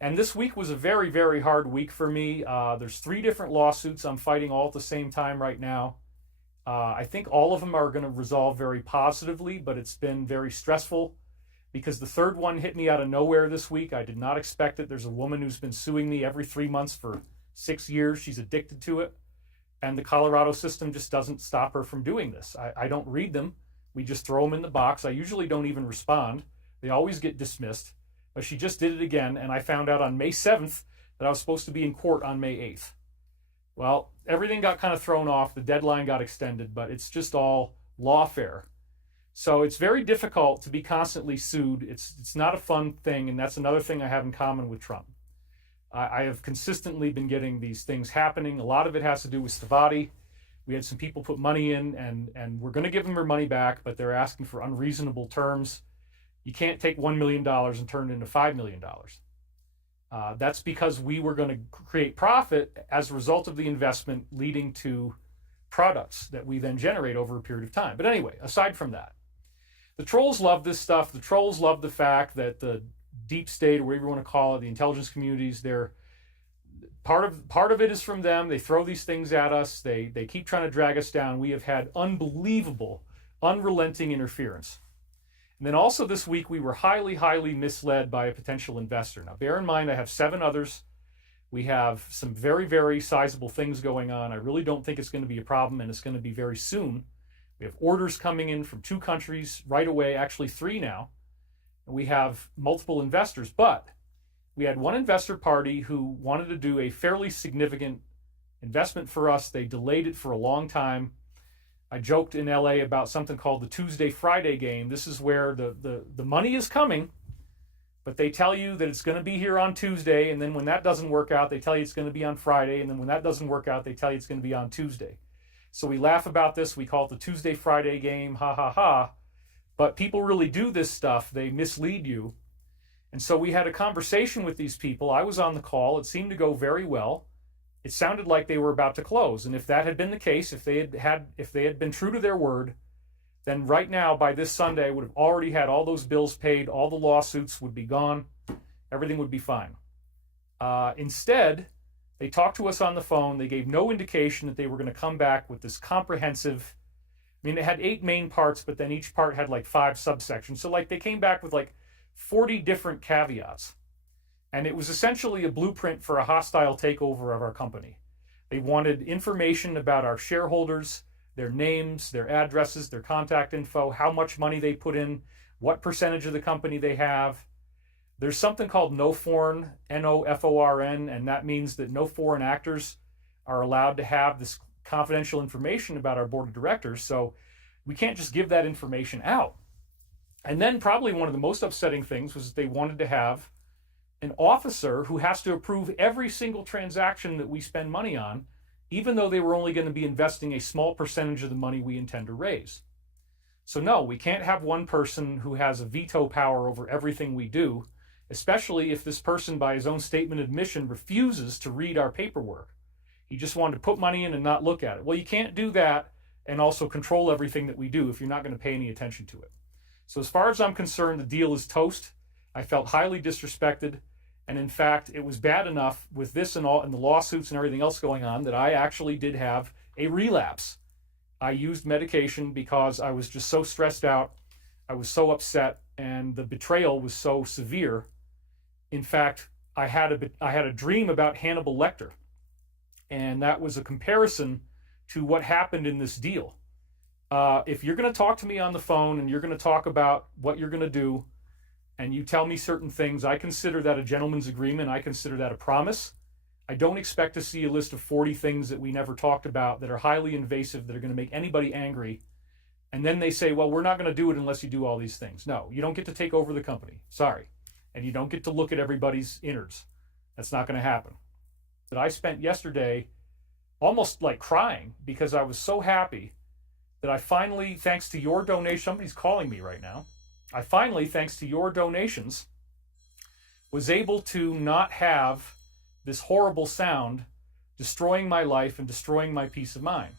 And this week was a very, very hard week for me. There's 3 different lawsuits I'm fighting all at the same time right now. I think all of them are going to resolve very positively, but it's been very stressful because the third one hit me out of nowhere this week. I did not expect it. There's a woman who's been suing me every 3 months for 6 years. She's addicted to it. And the Colorado system just doesn't stop her from doing this. I don't read them. We just throw them in the box. I usually don't even respond. They always get dismissed. But she just did it again, and I found out on May 7th that I was supposed to be in court on May 8th. Well, everything got kind of thrown off. The deadline got extended, but it's just all lawfare. So it's very difficult to be constantly sued. It's not a fun thing, and that's another thing I have in common with Trump. I have consistently been getting these things happening. A lot of it has to do with Stavatti. We had some people put money in, and we're going to give them their money back, but they're asking for unreasonable terms. You can't take $1 million and turn it into $5 million. That's because we were going to create profit as a result of the investment leading to products that we then generate over a period of time. But anyway, aside from that, the trolls love this stuff. The trolls love the fact that the deep state, or whatever you want to call it, the intelligence communities, they're part of it is from them. They throw these things at us. They keep trying to drag us down. We have had unbelievable, unrelenting interference. And then also this week, we were highly, highly misled by a potential investor. Now, bear in mind, I have 7 others. We have some very, very sizable things going on. I really don't think it's going to be a problem, and it's going to be very soon. We have orders coming in from 2 countries right away, actually 3 now. And we have multiple investors, but we had one investor party who wanted to do a fairly significant investment for us. They delayed it for a long time. I joked in LA about something called the Tuesday-Friday game. This is where the money is coming, but they tell you that it's going to be here on Tuesday, and then when that doesn't work out, they tell you it's going to be on Friday, and then when that doesn't work out, they tell you it's going to be on Tuesday. So we laugh about this. We call it the Tuesday-Friday game, ha ha ha. But people really do this stuff. They mislead you. And so we had a conversation with these people. I was on the call. It seemed to go very well. It sounded like they were about to close. And if that had been the case, if they had been true to their word, then right now, by this Sunday, I would have already had all those bills paid, all the lawsuits would be gone, everything would be fine. Instead, they talked to us on the phone. They gave no indication that they were going to come back with this comprehensive, I mean, it had 8 main parts, but then each part had like 5 subsections. So like they came back with like 40 different caveats. And it was essentially a blueprint for a hostile takeover of our company. They wanted information about our shareholders, their names, their addresses, their contact info, how much money they put in, what percentage of the company they have. There's something called no foreign, NOFORN, and that means that no foreign actors are allowed to have this confidential information about our board of directors. So we can't just give that information out. And then probably one of the most upsetting things was that they wanted to have an officer who has to approve every single transaction that we spend money on, even though they were only going to be investing a small percentage of the money we intend to raise. So no, we can't have one person who has a veto power over everything we do, especially if this person, by his own statement of admission, refuses to read our paperwork. He just wanted to put money in and not look at it. Well, you can't do that and also control everything that we do if you're not going to pay any attention to it. So as far as I'm concerned, the deal is toast. I felt highly disrespected. And in fact, it was bad enough with this and all and the lawsuits and everything else going on that I actually did have a relapse. I used medication because I was just so stressed out. I was so upset, and the betrayal was so severe. In fact, I had a dream about Hannibal Lecter, and that was a comparison to what happened in this deal. If you're going to talk to me on the phone and you're going to talk about what you're going to do, and you tell me certain things, I consider that a gentleman's agreement. I consider that a promise. I don't expect to see a list of 40 things that we never talked about that are highly invasive, that are going to make anybody angry. And then they say, well, we're not going to do it unless you do all these things. No, you don't get to take over the company. Sorry. And you don't get to look at everybody's innards. That's not going to happen. But I spent yesterday almost like crying because I was so happy that I finally, thanks to your donation, somebody's calling me right now. I finally, thanks to your donations, was able to not have this horrible sound destroying my life and destroying my peace of mind.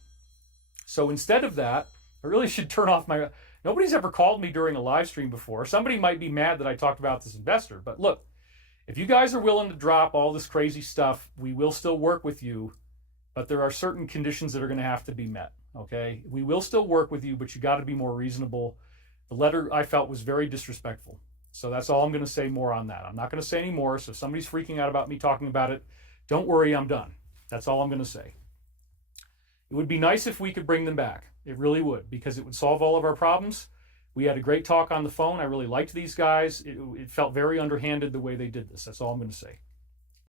So instead of that, I really should turn off my... Nobody's ever called me during a live stream before. Somebody might be mad that I talked about this investor, but look, If you guys are willing to drop all this crazy stuff, we will still work with you, but there are certain conditions that are going to have to be met. Okay, we will still work with you, but you got to be more reasonable. The letter I felt was very disrespectful. So that's all I'm going to say more on that. I'm not going to say any more. So if somebody's freaking out about me talking about it, don't worry, I'm done. That's all I'm going to say. It would be nice if we could bring them back. It really would, because it would solve all of our problems. We had a great talk on the phone. I really liked these guys. It felt very underhanded the way they did this. That's all I'm going to say.